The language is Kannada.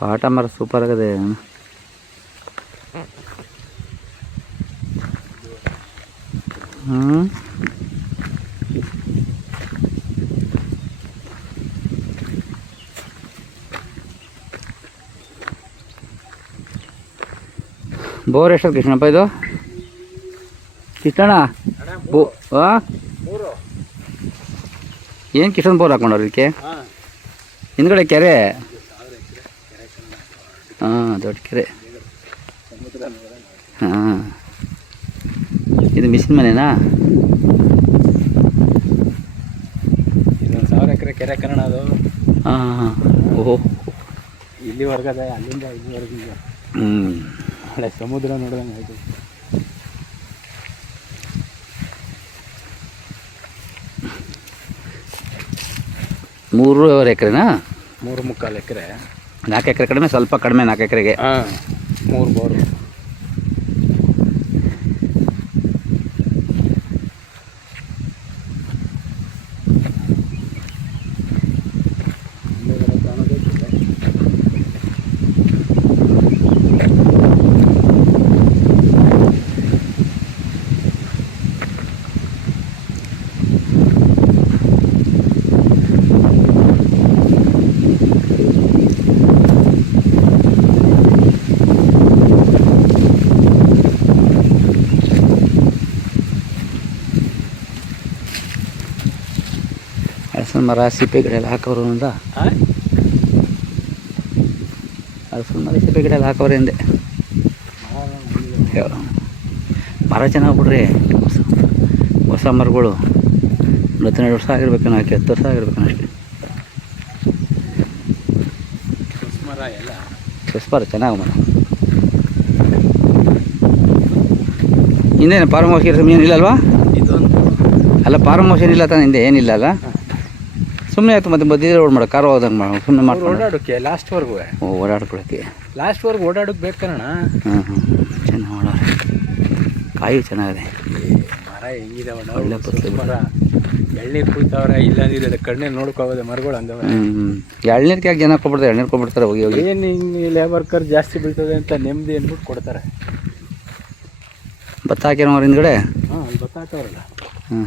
ಪಾಟ ಮರ ಸೂಪರ್ ಆಗದೆ. ಬೋರ್ ಎಷ್ಟು ಕೃಷ್ಣಪ್ಪ ಇದು? ಕಿಷ್ಟಣ ಏನು ಕಿಶನ್ ಬೋರ್ ಹಾಕೊಂಡವ್ರು ಇದಕ್ಕೆ? ಹಿಂದ್ಗಡೆ ಕೆರೆ. ಹಾಂ, ದೊಡ್ಡ ಕೆರೆ. ಹಾಂ, ಇದು ಮಿಷಿನ್ ಮನೆನಾ? ಇದೊಂದು 1000 ಎಕರೆ ಕೆರೆ ಕನ್ನಡ ಅದು. ಹಾಂ ಹಾಂ. ಓಹೋ, ಇಲ್ಲಿವರೆಗದೆ, ಅಲ್ಲಿಂದ ಇಲ್ಲಿವರೆಗಿಂದ. ಒಳ್ಳೆ ಸಮುದ್ರ ನೋಡಿದಂಗೆ ಆಯಿತು. 3 ಎಕರೆನಾ? 3.25 ಎಕರೆ. 4 ಎಕರೆ ಕಡಿಮೆ, ಸ್ವಲ್ಪ ಕಡಿಮೆ 4 ಎಕರೆಗೆ. ಹಾಂ, 3 ಬೋರು. ಹಲಸಿನ ಮರ, ಸಿಪ್ಪೆ ಗಿಡ ಎಲ್ಲ ಹಾಕವ್ರು ಅಂದ. ಹಲಸಿನ ಮರ, ಸಿಪ್ಪೆ ಗಿಡ ಎಲ್ಲ ಹಾಕವ್ರೆ ಅಂದೆ. ಮರ ಚೆನ್ನಾಗಿ ಬಿಡ್ರಿ. ಹೊಸ ಮರಗಳು 12 ವರ್ಷ ಆಗಿರ್ಬೇಕೇನೋ, ಹಾಕಿ 10 ವರ್ಷ ಆಗಿರ್ಬೇಕೇನೋ ಅಷ್ಟೇ. ಮರ ಎಲ್ಲ ಮರ ಚೆನ್ನಾಗಿ ಮರ. ಹಿಂದೇನು ಫಾರ್ಮ್ ಹೌಸ್ ಏನಿಲ್ಲ ಅಲ್ವಾ? ಇದೊಂದು ಅಲ್ಲ, ಫಾರ್ಮ್ ಹೌಸ್ ಏನಿಲ್ಲ ತಾನೆ ಹಿಂದೆ? ಏನಿಲ್ಲ ಅಲ್ಲ, ಸುಮ್ಮನೆ ಆಯ್ತು. ಮತ್ತೆ ಮಧ್ಯೆ ರೋಡ್ ಮಾಡೋ, ಕಾರ್ ಹೋದಂಗೆ ಮಾಡೋ, ಸುಮ್ಮನೆ ಮಾಡ್ಕೊಂಡು ಓಡಾಡೋಕ್ಕೆ ಲಾಸ್ಟ್ವರೆಗೂ. ಓಡಾಡ್ಕೊಳಕ್ಕೆ ಲಾಸ್ಟ್ವರೆಗೂ ಓಡಾಡೋಕ್ಕೆ ಬೇಕು ಕಣ. ಹಾಂ ಹಾಂ, ಚೆನ್ನಾಗಿ ಮಾಡೋರು. ಕಾಯಿ ಚೆನ್ನಾಗಿದೆ. ಮರ ಹೆಂಗಿದೆ ಒಳ್ಳೆ ಪತ್ಲೆ ಮರ. ಎಳ್ನೀರು ಕುಯ್ತವ್ರೆ, ಇಲ್ಲಾಂದಿಲ್ಲ ಕಣ್ಣಲ್ಲಿ ನೋಡ್ಕೋಬೋದು ಮರಗಳು ಅಂದವ. ಎಳ್ನೀರ್ಗೆ ಯಾಕೆ ಜನ ಕೊಡ್ಬಿಡ್ತಾರೆ? ಎಳ್ನೀರು ಕೊಟ್ಬಿಡ್ತಾರೆ ಹೋಗಿ ಹೋಗಿ. ಏನು ಹಿಂಗೆ ಲೇಬರ್ ಖರ್ಚು ಜಾಸ್ತಿ ಬೀಳ್ತದೆ ಅಂತ ನೆಮ್ಮದಿ ಅಂದ್ಬಿಟ್ಟು ಕೊಡ್ತಾರೆ. ಭತ್ತ ಹಾಕ್ಯಾರ ಅವ್ರ ಹಿಂದ್ಗಡೆ. ಹಾಂ, ಭತ್ತ ಹಾಕವ್ರಲ್ಲ. ಹಾಂ.